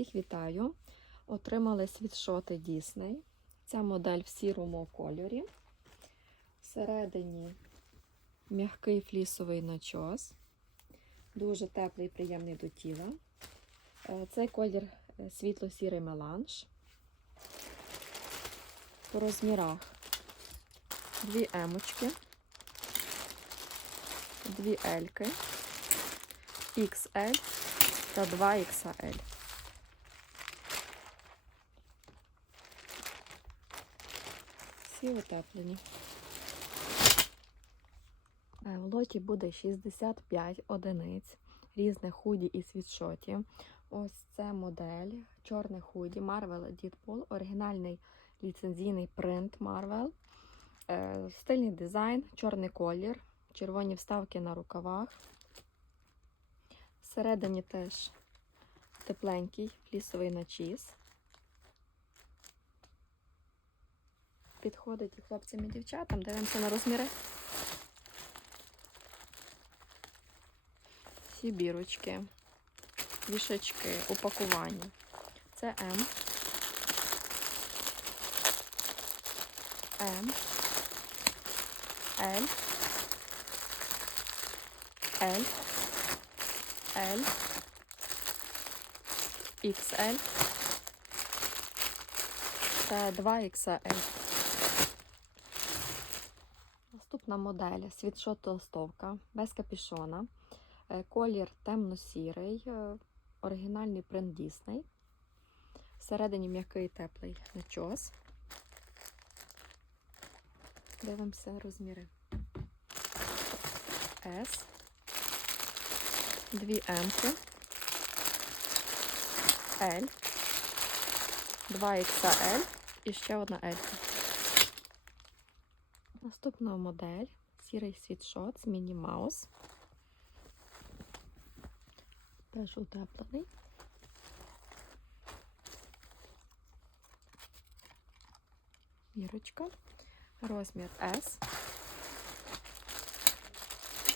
Всіх вітаю! Отримали світшоти Disney. Ця модель в сірому кольорі. Всередині м'який флісовий начос. Дуже теплий і приємний до тіла. Е, Цей колір е, світло-сірий меланж. По розмірах дві емочки, дві ельки, XL та 2XL. Всі утеплені. Е, В лоті буде 65 одиниць різних худі і світшотів. Ось це модель чорне худі Marvel Deadpool, оригінальний ліцензійний принт Marvel. Е, Стильний дизайн, чорний колір, червоні вставки на рукавах. Всередині теж тепленький флісовий начіс. Підходить і хлопцям і дівчатам. Дивимося на розміри. Всі бірочки, вішачки, упакування. Це М. М. L. L. L. XL та 2XL. Наступна модель світшот толстовка без капюшона. Е, Колір темно-сірий, е, оригінальний принт Disney. Всередині м'який теплий начос. Дивимося розміри. S. Дві М-ки. L. 2XL і ще одна L. Наступна модель сірий світшот з Міні Маус. Теж утеплений. Мірочка. Розмір S.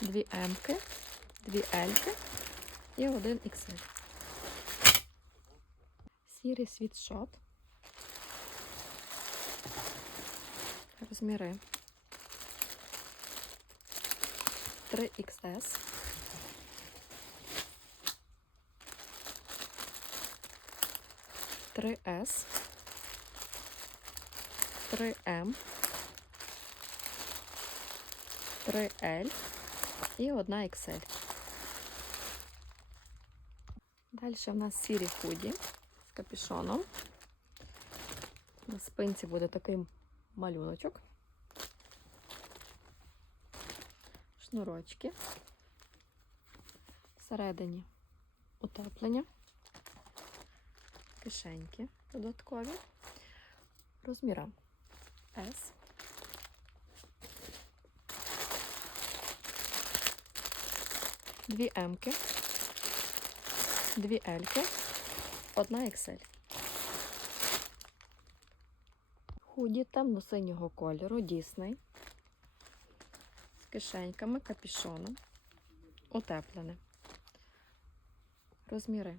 Дві М-ки, дві L-ки і один XL. Сірий світшот. Розміри 3XS. Три С, 3М, 3L і одна XL. Далі в нас сірі худі з капюшоном. На спинці буде такий малюночок. Шнурочки. Всередині утеплення. Кишеньки додаткові. Розміра S. Дві М-ки, дві L-ки, одна XL. Худі темно-синього кольору, Disney. Кишеньками, капюшоном. Утеплене. Розміри.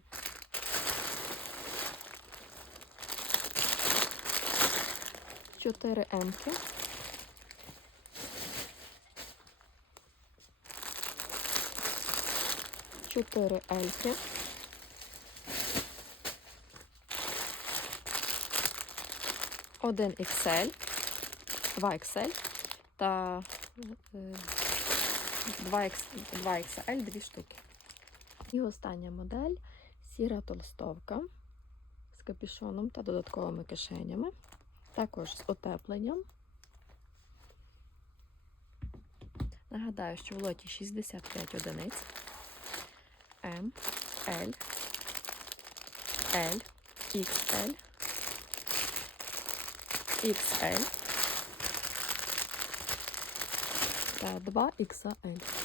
Чотири М-ки. Чотири L-ки. Один XL, 2 XL та 2 XL, дві штуки. І остання модель сіра толстовка з капюшоном та додатковими кишенями. Також з утепленням. Нагадаю, що в лоті 65 одиниць. М, L, L, XL, XL та 2XL.